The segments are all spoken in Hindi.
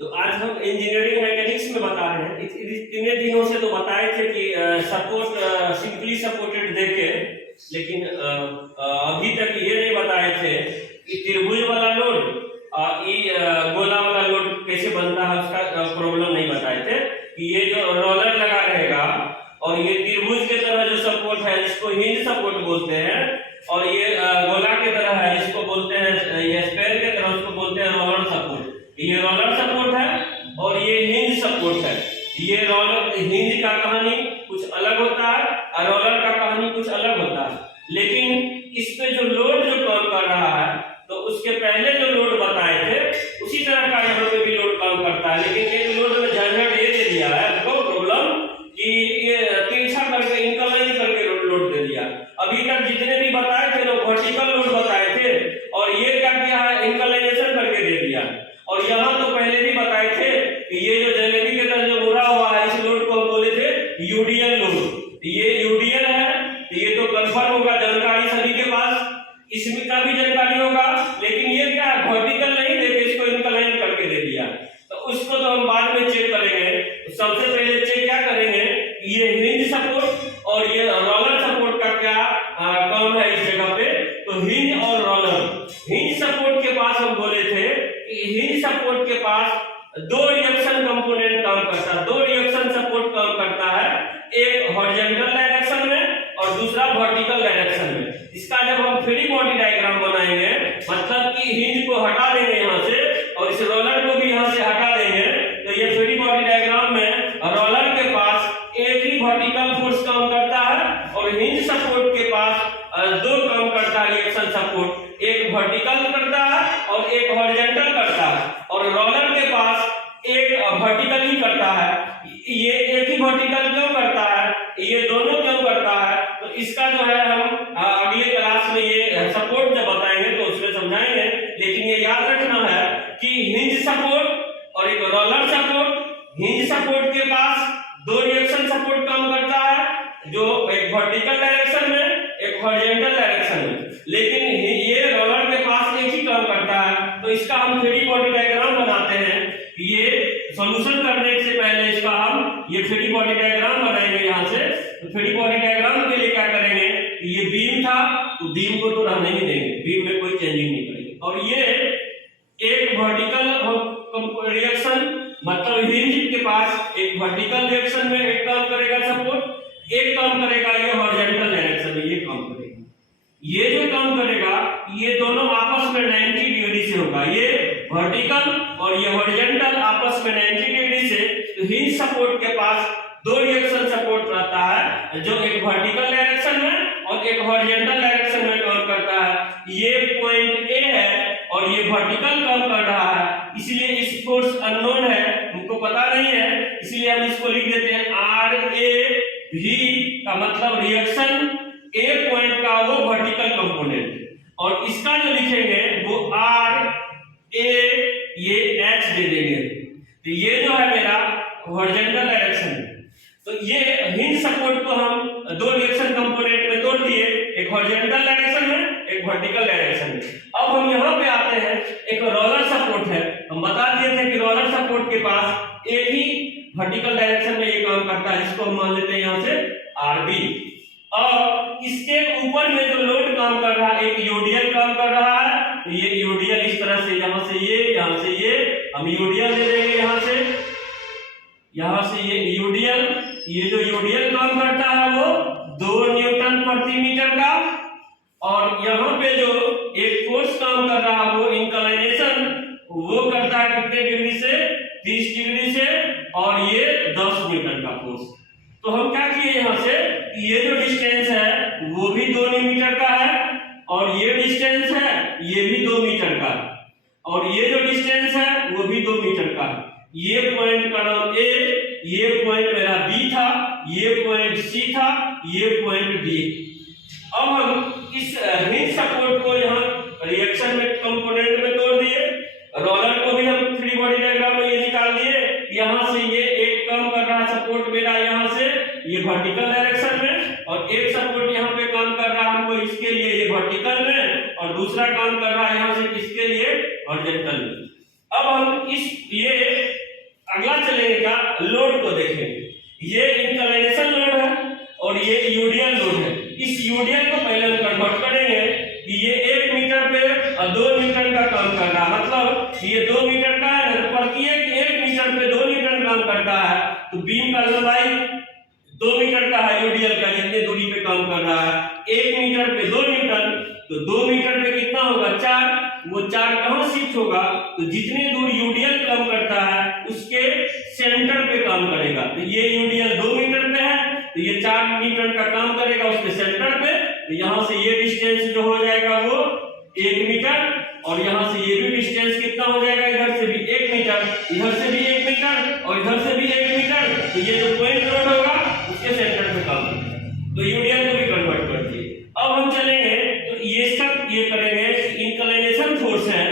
तो आज हम इंजीनियरिंग मैकेनिक्स में बता रहे हैं। इतने दिनों से तो बताए थे कि सपोर्ट सिंपली सपोर्टेड देके, लेकिन अभी तक ये नहीं बताए थे कि त्रिभुज वाला लोड गोला वाला लोड कैसे बनता है, उसका प्रॉब्लम नहीं बताए थे। कि ये जो रोलर लगा रहेगा और ये त्रिभुज के तरह जो सपोर्ट है इसको हिंज सपोर्ट बोलते हैं, और ये गोला की तरह है इसको बोलते हैं, ये स्क्वायर की तरह उसको बोलते हैं रोलर सपोर्ट। ये रोलर सपोर्ट है और ये हिंज सपोर्ट है। ये रोलर हिंज का कहानी कुछ अलग होता है और रोलर का कहानी कुछ अलग होता है। लेकिन इस पे जो लोड जो काम कर रहा है, तो उसके पहले जो लोड बताए थे उसी तरह का यहाँ पे भी लोड काम करता है। लेकिन एक लोड में झंझट ये दे दिया है हमको प्रॉब्लम कि ये तिरछा करके इंक्लाइन करके लोड दे दिया। अभी तक जितने भी बताए थे ना वर्टिकल लोड बताए थे, और ये क्या किया है इंक्लाइनेशन करके दे दिया। और यहाँ तो पहले भी बताए थे कि ये जो जलेबी के तरह जो मुड़ा हुआ है इस लोड को हम बोले थे यूडीएल लोड। ये यूडीएल है, ये तो कंफर्म होगा, जानकारी सभी के पास, इसमें का भी जानकारी होगा। लेकिन ये क्या वर्टिकल नहीं देके इसको इंक्लाइन करके दे दिया, तो उसको तो हम बाद में चेक करेंगे। सबसे पहले चेक क्या करेंगे, ये हिंज सपोर्ट और ये रोलर सपोर्ट का क्या काम है इस जगह पे। तो हिंज और रोलर, हिंज सपोर्ट के पास हम बोले थे कि हिंज सपोर्ट के पास दो रिएक्शन कंपोनेंट काम करता है, दो रिएक्शन सपोर्ट काम करता है, एक हॉरिजॉन्टल डायरेक्शन में और दूसरा वर्टिकल डायरेक्शन में। इसका जब हम फ्री बॉडी डायग्राम बनाएंगे, मतलब कि हिंज को हटा देंगे यहाँ से और इस रोलर को भी यहाँ से हटा देंगे, तो ये फ्री बॉडी डायग्राम में रोलर के पास एक ही वर्टिकल फोर्स काम करता है और हिंज सपोर्ट के पास दो काम करता है रिएक्शन सपोर्ट, एक वर्टिकल करता है और एक हॉरिजॉन्टल करता है। और रोलर के पास एक वर्टिकल ही करता है। ये एक ही वर्टिकल क्यों करता है, ये दोनों क्यों करता है, तो इसका जो है हम अगले क्लास में ये सपोर्ट जब बताएंगे तो उसमें समझाएंगे। लेकिन ये याद रखना है कि हिंज सपोर्ट और एक रोलर सपोर्ट, हिंज सपोर्ट के पास दो रिएक्शन सपोर्ट काम करता है, जो एक वर्टिकल डायरेक्शन में एक हॉरिजॉन्टल डायरेक्शन में। लेकिन ये रोलर के पास एक ही काम करता है। तो इसका हम फ्री बॉडी डायग्राम बनाते हैं। ये सॉल्यूशन करने से पहले इसका हम ये फ्री बॉडी डायग्राम बनाएंगे यहाँ से। तो फ्री बॉडी डायग्राम के लिए क्या करेंगे, ये बीम था तो बीम को तो रहने ही देंगे, बीम में कोई चेंजिंग नहीं करेंगे। और ये एक वर्टिकल रिएक्शन, मतलब हिंज के पास एक वर्टिकल रिएक्शन में एक काम करेगा सपोर्ट, एक काम करेगा ये हॉरिजॉन्टल डायरेक्शन में ये काम करेगा। ये जो काम करेगा ये दोनों आपस में 90 डिग्री से होगा, ये वर्टिकल और ये हॉरिजॉन्टल आपस में 90 डिग्री से। तो हिंज सपोर्ट के पास दो रिएक्शन सपोर्ट रहता है, जो एक वर्टिकल डायरेक्शन में और एक हॉरिजॉन्टल डायरेक्शन में काम करता है। ये पॉइंट ए है और ये वर्टिकल काम कर रहा है, इसलिए इस फोर्स अननोन है, हमको पता नहीं है, इसलिए हम इसको लिख देते हैं आर ए भी का मतलब रिएक्शन ए पॉइंट का वो वर्टिकल कंपोनेंट, और इसका जो लिखेंगे वो आर ए ये एच दे देंगे। तो ये जो है मेरा हॉरिजॉन्टल डायरेक्शन। तो ये हिंज सपोर्ट को हम दो रिएक्शन कंपोनेंट में तोड़ दिए, एक हॉरिजॉन्टल डायरेक्शन में एक वर्टिकल डायरेक्शन में। अब हम यहाँ पे आते हैं, एक रोलर सपोर्ट है। हम बता दिए थे कि रोलर सपोर्ट के पास एक ही वर्टिकल डायरेक्शन में ये काम करता है, इसको हम मान लेते हैं यहाँ से आरबी। और इसके ऊपर में जो लोड काम कर रहा है, एक यूडीएल काम कर रहा है। तो ये यूडीएल इस तरह से यहाँ से ये, यहाँ से ये, हम यूडीएल दे देंगे यहाँ से ये यूडीएल। ये जो यूडीएल काम करता है वो 2 न्यूटन प्रति मीटर का, और यहाँ पे जो एक फोर्स काम कर रहा है वो इंक्लाइनेशन वो करता है कितने डिग्री से, 30 डिग्री से, और ये 10 न्यूटन का फोर्स। तो हम क्या किए यहाँ से, ये जो डिस्टेंस है वो भी 2 मीटर का है, और ये डिस्टेंस है ये भी 2 मीटर का, और ये जो डिस्टेंस है वो भी 2 मीटर का है। ये पॉइंट का नाम ए, ये पॉइंट मेरा बी था, ये पॉइंट सी था, ये पॉइंट डी। अब हम इस हिंज सपोर्ट को यहाँ रिएक्शन में कंपोनेंट में तोड़ दिए, रोलर को भी हम फ्री बॉडी डायग्राम में ये निकाल दिए। यहाँ से ये एक काम कर रहा सपोर्ट मेरा यहाँ से ये वर्टिकल डायरेक्शन में, और एक सपोर्ट यहाँ पे काम कर रहा हमको इसके लिए ये वर्टिकल में, और दूसरा काम कर रहा है यहाँ से किसके लिए, हॉरिजॉन्टल में। अब हम इस ये को देखेंगे। ये इंक्लिनेशन लोड है और ये यूडियल लोड है। इस यूडियल को पहले हम कन्वर्ट करेंगे कि ये 1 मीटर पे और 2 न्यूटन का काम कर रहा है, मतलब ये 2 मीटर का है ना, प्रत्येक 1 मीटर पे 2 न्यूटन काम करता है, तो बीम का लंबाई 2 मीटर का है यूडियल का, जितने दूरी पे काम कर रहा है। 1 मीटर पे 2 न्यूटन, तो 2 मीटर पे कितना होगा 4, वो 4 कहां शिफ्ट होगा, तो जितनी दूर यूडियल काम करता है उसके सेंटर पे काम करेगा। तो ये यूडियल 2 मीटर पे है, तो ये 4 मीटर का काम करेगा उसके सेंटर पे, तो यहां से ये डिस्टेंस जो हो जाएगा वो 1 मीटर, और यहां से ये भी डिस्टेंस कितना हो जाएगा, इधर से भी 1 मीटर, इधर से भी 1 मीटर और इधर से भी 1 मीटर, तो ये जो पॉइंट लोड होगा उसके सेंटर पे काम करेगा। तो यूडियल को भी कन्वर्ट कर दिए। अब हम चलेंगे तो ये सब ये करेंगे। इंक्लिनेशन फोर्स है,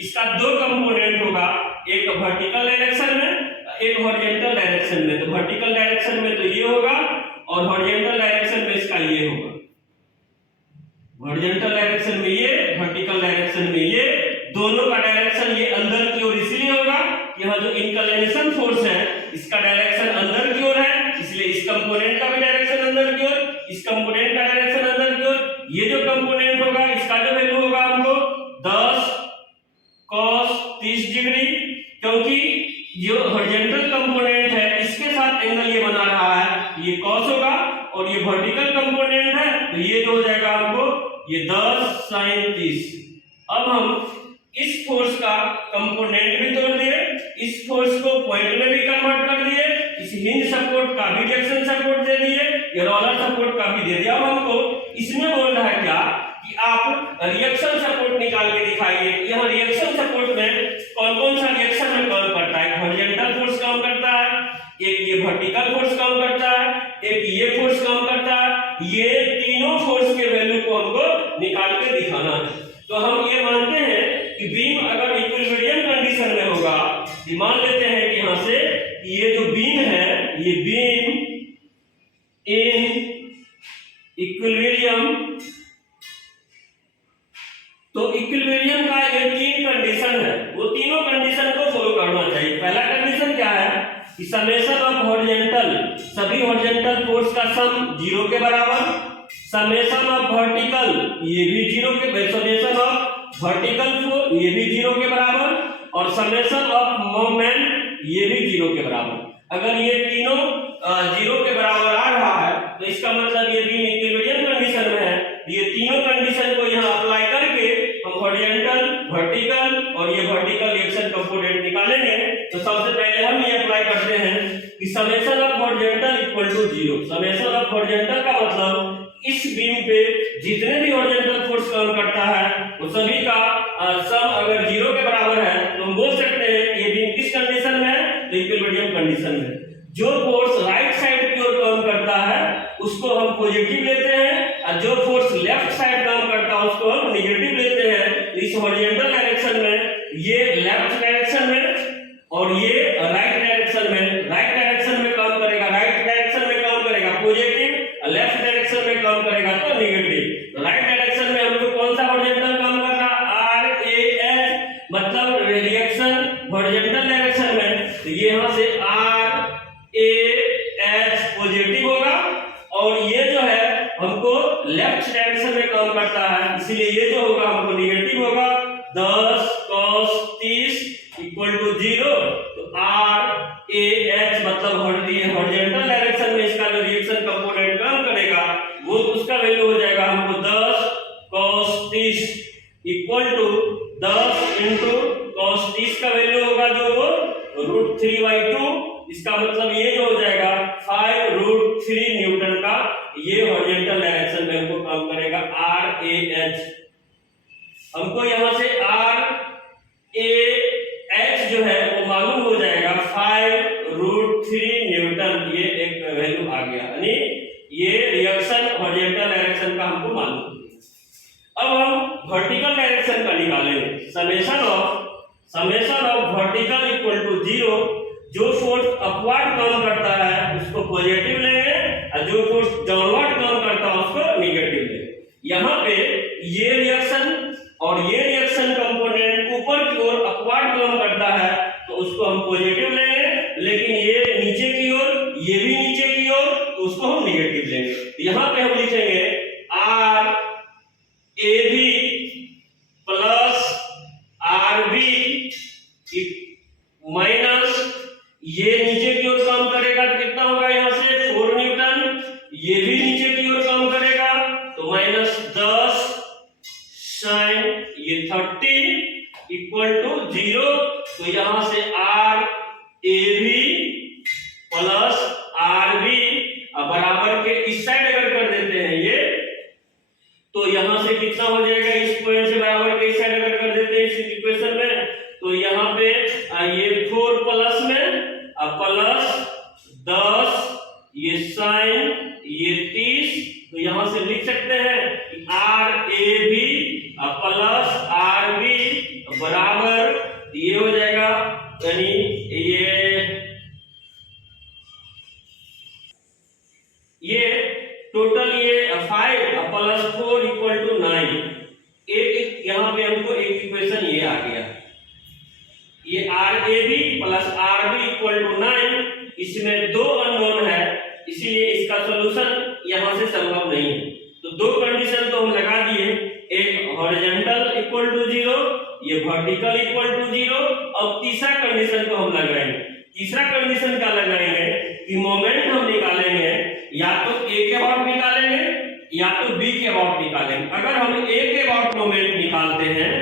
इसका 2 कंपोनेंट होगा, एक वर्टिकल डायरेक्शन में, एक हॉरिजॉन्टल डायरेक्शन में। तो वर्टिकल डायरेक्शन में तो ये होगा और हॉरिजॉन्टल डायरेक्शन में इसका ये होगा। हॉरिजॉन्टल डायरेक्शन में ये, वर्टिकल डायरेक्शन में ये, दोनों का डायरेक्शन ये अंदर की ओर इसलिए होगा, यहाँ जो इंक्लिनेशन फोर्स है इसका डायरेक्शन अंदर की ओर है, इसलिए इस कंपोनेंट का भी डायरेक्शन अंदर की ओर, इस कंपोनेंट का डायरेक्शन अंदर की ओर। ये जो कंपोनेंट होगा इसका जो वैल्यू होगा हमको 10 cos 30 डिग्री, क्योंकि जो हॉरिजॉन्टल कंपोनेंट है इसके साथ एंगल ये बना रहा है, ये cos होगा, और ये वर्टिकल कंपोनेंट है तो ये जो हो जाएगा हमको ये 10 sin 30। अब हम इस फोर्स का कंपोनेंट भी तोड़ दिए, इस फोर्स को पॉइंट में भी कन्वर्ट कर दिए, इस हिंज सपोर्ट का भी रिएक्शन सपोर्ट दे दिए, ये रोलर सपोर्ट का भी दे दिया। अब हमको इसमें बोल रहा है क्या कि आप रिएक्शन सपोर्ट निकाल के दिखाइए। यहाँ रिएक्शन सपोर्ट में कौन कौन सा रिएक्शन में काम करता है, हॉरिजॉन्टल फोर्स काम करता है, एक ये वर्टिकल फोर्स काम करता है, एक ये फोर्स काम करता है। ये तीनों फोर्स के वैल्यू को हमको निकाल के दिखाना है। तो हम ये मानते हैं कि बीम अगर इक्विलिब्रियम कंडीशन में होगा, मान लेते हैं कि यहां से ये जो बीम है ये बीम इन इक्विलिब्रियम, तो इक्विलिब्रियम का ये 3 कंडीशन है, वो तीनों कंडीशन को फॉलो करना चाहिए। पहला कंडीशन क्या है कि समेशन ऑफ हॉरिजॉन्टल, सभी हॉरिजॉन्टल फोर्स का सम 0 के बराबर, समेशन ऑफ वर्टिकल ये भी 0 के, समेशन ऑफ वर्टिकल फोर्स ये भी 0 के बराबर, और समेशन ऑफ मोमेंट ये भी 0 के बराबर। अगर ये तीनों 0 के बराबर आ रहा है तो इसका मतलब ये बीम इक्विलिब्रियम कंडीशन में है। ये तीनों कंडीशन को यहाँ अप्लाई करके हम हॉरिजॉन्टल, वर्टिकल और ये वर्टिकल रिएक्शन कंपोनेंट निकालेंगे। तो सबसे पहले हम ये अप्लाई करते हैं कि summation of horizontal equal to 0। Summation of horizontal का मतलब इस बीम पे जितने भी हॉरिजॉन्टल फोर्स काम करता है वो सभी का सम अगर 0 के बराबर है तो हम बोल सकते हैं ये बीम किस कंडीशन में है, तो इक्विलिब्रियम कंडीशन में। जो फोर्स राइट साइड की ओर काम करता है उसको हम पॉजिटिव लेते हैं, और जो फोर्स लेफ्ट साइड काम करता है उसको हम नेगेटिव लेते हैं। इस हॉरिजॉन्टल डायरेक्शन में ये लेफ्ट डायरेक्शन में और ये राइट डायरेक्शन में, राइट डायरेक्शन में काम करेगा, राइट डायरेक्शन में काम करेगा पॉजिटिव, लेफ्ट डायरेक्शन में काम करेगा तो नेगेटिव। तो राइट डायरेक्शन में हमको कौन सा हॉरिजॉन्टल काम कर रहा है, RAH, मतलब रिएक्शन हॉरिजॉन्टल डायरेक्शन में, तो ये यहां से RAH पॉजिटिव होगा, और ये जो है हमको लेफ्ट डायरेक्शन में काम करता है, इसलिए ये जो होगा हमको नेगेटिव होगा। 10 cos 30 इक्वल टू 0, तो RAH मतलब हॉरिजॉन्टल डायरेक्शन में इसका जो रिएक्शन कंपोनेंट काम करेगा वो उसका वैल्यू हो जाएगा हमको 10 cos 30 equal to 10 into cos 30 का वैल्यू होगा जो वो √3/2, इसका मतलब ये जो हो जाएगा 5√3 न्यूटन का, ये हॉरिजॉन्टल डायरेक्शन में हमको काम करेगा RAH। हमको यहां से RAH जो है वो मालूम हो जाएगा 5√3 न्यूटन, ये एक वैल्यू आ गया, यानी ये रिएक्शन हॉरिजॉन्टल डायरेक्शन का हमको मालूम हो गया। अब हम वर्टिकल डायरेक्शन का निकालेंगे। Summation of vertical equal to 0, जो फोर्स अपवर्ड काम करता है उसको पॉजिटिव लेंगे, और जो फोर्स डाउनवर्ड काम करता है उसको नेगेटिव लेंगे। यहाँ पे ये रिएक्शन और ये रिएक्शन कंपोनेंट ऊपर की ओर अपवर्ड काम करता है तो उसको हम पॉजिटिव लेंगे, लेकिन ये नीचे की ओर, ये भी नीचे की ओर, तो उसको हम नेगेटिव लेंगे। यहां पे हम लिखेंगे R A B plus R B minus, ये नीचे की ओर काम करेगा तो कितना होगा, यहां से 4 न्यूटन, ये भी नीचे की ओर काम करेगा तो माइनस 10 साइन ये 30 इक्वल टू 0। तो यहां से R A B plus R B बराबर के इस साइड अगर कर देते हैं ये, तो यहां से कितना हो जाएगा, इस पॉइंट से बराबर के इस साइड अगर कर देते हैं इस इक्वेशन में, तो यहां पे ये 4 प्लस में प्लस 10 ये साइन ये 30, तो यहां से लिख सकते हैं R A B plus R B बराबर ये हो जाएगा, यानी ये टोटल ये 5 प्लस 4 इक्वल टू 9। एक यहां पे हमको एक इक्वेशन ये आ गया, ये R A B plus R B equal to 9। इसमें 2 अननोन है, इसीलिए इसका सॉल्यूशन यहां से संभव नहीं है। तो 2 कंडीशन तो हम लगा दिए, एक हॉरिजॉन्टल इक्वल टू 0, ये वर्टिकल इक्वल टू 0। अब तीसरा कंडीशन को हम लगाएंगे। तीसरा कंडीशन क्या लगाएंगे कि मोमेंट हम निकालेंगे, या तो ए के अबाउट निकालेंगे या तो बी के अबाउट निकालेंगे। अगर हम ए के अबाउट मोमेंट निकालते हैं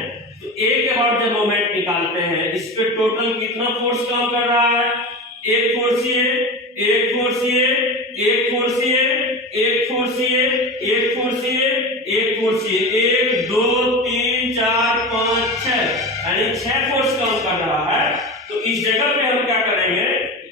तो ए के अबाउट जब मोमेंट निकालते हैं, इस पे टोटल कितना फोर्स काम कर रहा है, एक फोर्स ये, एक फोर्स ये, एक फोर्स ये, एक फोर्स ये, एक फोर्स ये, एक फोर्स ये, 1 2 3 4 5 6, यानी 6 फोर्स काम कर रहा है। तो इस जगह पे हम क्या करेंगे,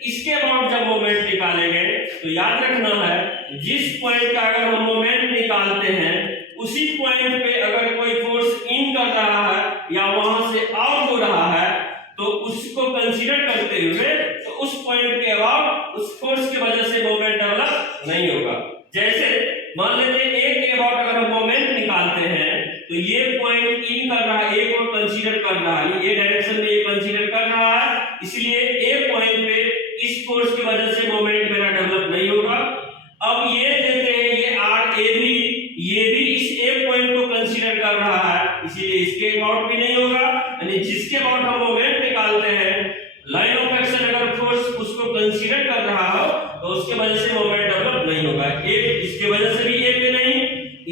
इसके अबाउट जब मोमेंट निकालेंगे तो याद रखना है, जिस पॉइंट का अगर हम मोमेंट निकालते हैं उसी पॉइंट पे अगर कोई फोर्स इन कर रहा है या वहां से आउट हो रहा है, तो उसको कंसीडर करते हुए तो उस पॉइंट के अबाउट उस फोर्स की वजह से मोमेंट डेवलप नहीं होगा। जैसे मान लेते हैं ए के अबाउट अगर हम मोमेंट निकालते हैं तो ये पॉइंट इन कर रहा है, ए को कंसीडर कर रहा है, ये डायरेक्शन में ये कंसीडर कर रहा है, इसलिए ए पॉइंट पे इस फोर्स की वजह से मोमेंट मेरा डेवलप नहीं होगा। अब ये देते हैं ये आर ए बी, ये भी इस ए पॉइंट को कंसीडर कर रहा है, इसीलिए इसके अबाउट भी नहीं होगा। यानी जिसके अबाउट हम मोमेंट निकालते हैं, लाइन ऑफ एक्शन अगर फोर्स उसको कंसीडर कर रहा हो तो उसके वजह से मोमेंट डेवलप नहीं होगा। एक इसके वजह से भी ए पे नहीं,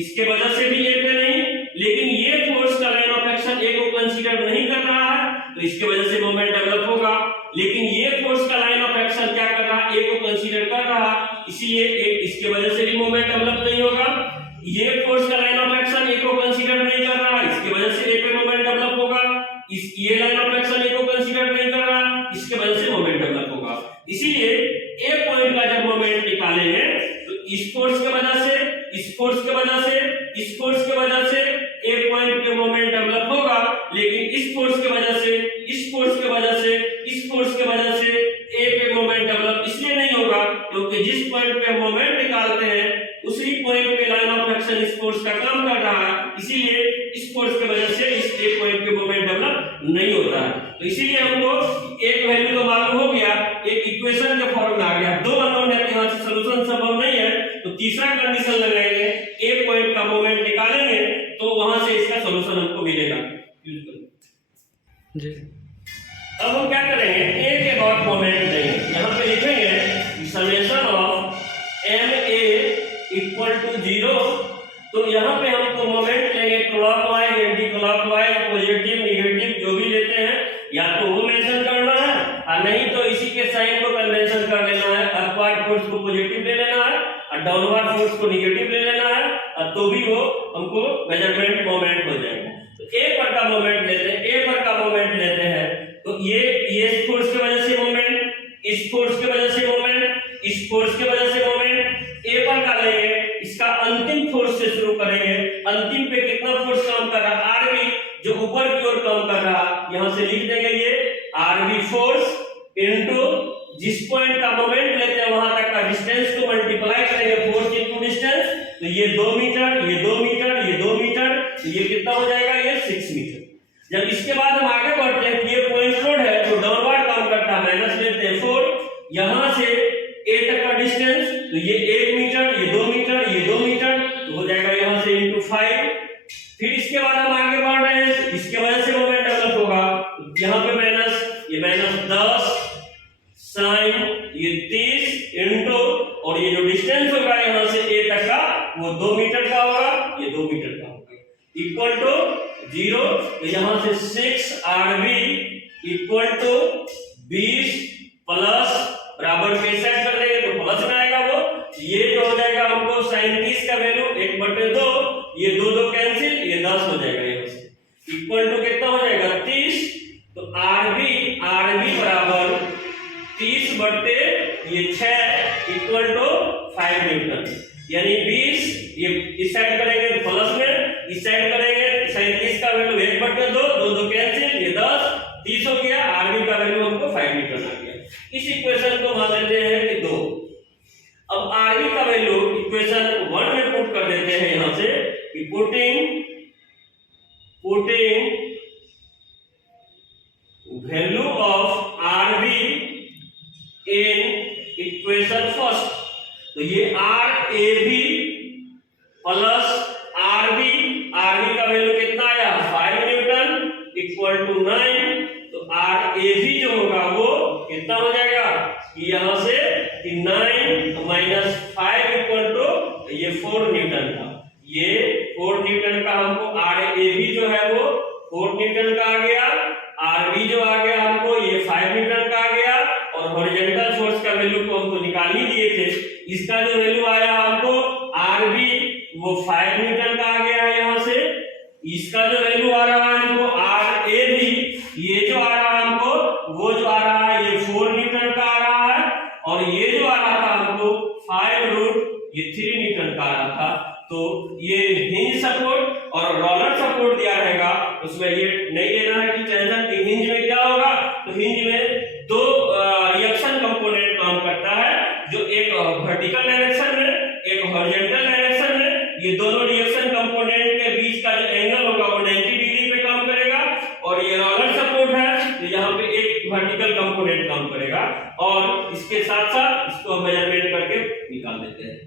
इसके वजह से भी ए पे नहीं, लेकिन ये फोर्स का लाइन ऑफ एक्शन ए को कंसीडर नहीं कर रहा है तो इसके वजह से मोमेंट डेवलप होगा। लेकिन ये फोर्स का लाइन ऑफ एक्शन क्या कर रहा है, ए को कंसीडर कर रहा है, इसलिए इसके वजह से भी मोमेंट डेवलप नहीं होगा। ये फोर्स का लाइन ऑफ एक्शन ए को कंसीडर नहीं कर रहा है, इसके वजह से ए पे मोमेंट डेवलप होगा। ये लाइन ऑफ एक्शन ए को कंसीडर नहीं कर रहा, इसके वजह से मोमेंट डेवलप होगा। इसीलिए ए पॉइंट का जब मोमेंट निकालेंगे तो इस फोर्स की वजह से, इस फोर्स की वजह से, इस फोर्स की वजह से ए पॉइंट पे मोमेंट डेवलप होगा, लेकिन इस फोर्स की वजह से, इस फोर्स की वजह से, इस फोर्स की वजह से ए पे मोमेंट डेवलप इसलिए नहीं होगा क्योंकि जिस पॉइंट पे मोमेंट निकालते हैं उसी पॉइंट पे लाइन ऑफ एक्शन इस फोर्स का काम कर रहा है, इसीलिए इस फोर्स की वजह से इस ए पॉइंट पे मोमेंट डेवलप नहीं होता है। तो इसीलिए हमको एक वैल्यू तो मालूम हो गया, एक इक्वेशन के फॉर्म में आ गया। 2 अननोन है, यहां से सॉल्यूशन संभव नहीं है, तो तीसरा कंडीशन लगाएंगे, ए पॉइंट का मोमेंट निकालेंगे तो वहां से इसका सॉल्यूशन हमको मिलेगा। यूज करो जी। अब हम क्या करेंगे, ए के अबाउट मोमेंट लेंगे, यहां पे लिखेंगे summation of M A equal to 0। तो यहां पे हमको मोमेंट लेंगे clockwise, anti clockwise, positive, negative जो भी लेते हैं, या तो वो मेंशन करना है और नहीं तो इसी के साइन को कन्वेंशन कर लेना है। अपवर्ड फोर्स को पॉजिटिव ले लेना है और डाउनवर्ड फोर्स को नेगेटिव ले लेना है, और तो भी वो हमको मेजरमेंट मोमेंट हो जाएगा। तो ए पर का मोमेंट लेते हैं, ए पर का मोमेंट लेते हैं, तो ये फोर्स की वजह से मोमेंट, इस फोर्स की वजह से मोमेंट, इस फोर्स की वजह से मोमेंट, ए पर का लेंगे, इसका अंतिम फोर्स से शुरू करेंगे। अंतिम पे कितना फोर्स काम कर रहा है, आरबी, जो ऊपर की ओर काम कर रहा है, यहां से लिख देंगे ये आरबी फोर्स इनटू जिस पॉइंट का मोमेंट लेते हैं वहां तक का डिस्टेंस को मल्टीप्लाई करेंगे, फोर्स इनटू डिस्टेंस, तो ये 2 मीटर, ये 2 मीटर, ये 2 मीटर, तो ये कितना हो जाएगा, ये 6 मीटर। जब इसके बाद हम आगे बढ़ते हैं, ये पॉइंट लोड है तो डाउनवर्ड काम करता है, माइनस लेते हैं 4, यहां से ए तक का डिस्टेंस, तो ये 1 मीटर, ये 2 मीटर, ये 2 मीटर, तो हो जाएगा यहां से into 5। फिर इसके बाद हम आगे बढ़ रहे हैं, इसके वजह से मोमेंट डेवलप होगा, तो यहां पे माइनस, ये -10 sin ये 30 इनटू, और ये जो डिस्टेंस होगा यहां से ए तक का वो 2 मीटर का होगा, ये 2 मीटर का होगा, इक्वल टू 0। तो यहां से 6Rb इक्वल टू 20 प्लस बराबर के सेट कर देंगे तो प्लस में आएगा वो, ये जो हो जाएगा हमको sin 30 का वैल्यू 1/2, ये 2 2 कैंसिल, ये 10 हो जाएगा यहां से, इक्वल टू कितना हो जाएगा 30। तो Rb बराबर 30 बटे ये 6 इक्वल टू 5 न्यूटन, यानी 20, ये इस साइड करेंगे तो प्लस में, इस साइड करेंगे sin 30 का वैल्यू 1/2, 2 2 कैंसिल, ये 10 30 हो गया, Rb का वैल्यू हमको 5 न्यूटन आ गया। इस इक्वेशन को मान लेते हैं कि 2। अब Rb का वैल्यू इक्वेशन 1 में पुट कर देते हैं यहां से, कि putting value of Rb in equation first, तो ये Rab प्लस Rb का वैल्यू कितना आया 5 न्यूटन इक्वल टू 9। तो Rab जो होगा वो कितना हो जाएगा कि यहां से 9 माइनस 5 इक्वल टू ये 4 न्यूटन का, ये 4 न्यूटन का हमको Rab जो है वो 4 न्यूटन का आ गया, Rb जो आ गया हमको ये 5 न्यूटन का आ गया, और हॉरिजॉन्टल फोर्स का वैल्यू को हमको निकाल ही दिए थे, इसका जो वैल्यू आया हमको Rb वो 5 न्यूटन का आ गया है यहां से, इसका जो वैल्यू आ रहा है हमको Rab, ये जो आ रहा है हमको वो जो आ रहा है ये 4 न्यूटन का आ रहा है, और ये जो आ रहा था हमको 5 ये 3 न्यूटन का आ रहा था। तो ये हिंज सपोर्ट और रोलर सपोर्ट दिया रहेगा, उसमें ये नहीं लेना है कि टेंशन कि हिंज में क्या होगा, तो हिंज में 2 रिएक्शन कंपोनेंट काम करता है, जो एक वर्टिकल डायरेक्शन में, एक हॉरिजॉन्टल डायरेक्शन में, ये दोनों रिएक्शन कंपोनेंट के बीच का जो एंगल होगा वो 90 डिग्री पे काम करेगा, और ये रोलर सपोर्ट है तो यहाँ पे एक वर्टिकल कंपोनेंट काम करेगा, और इसके साथ साथ इसको मेजरमेंट करके निकाल देते हैं।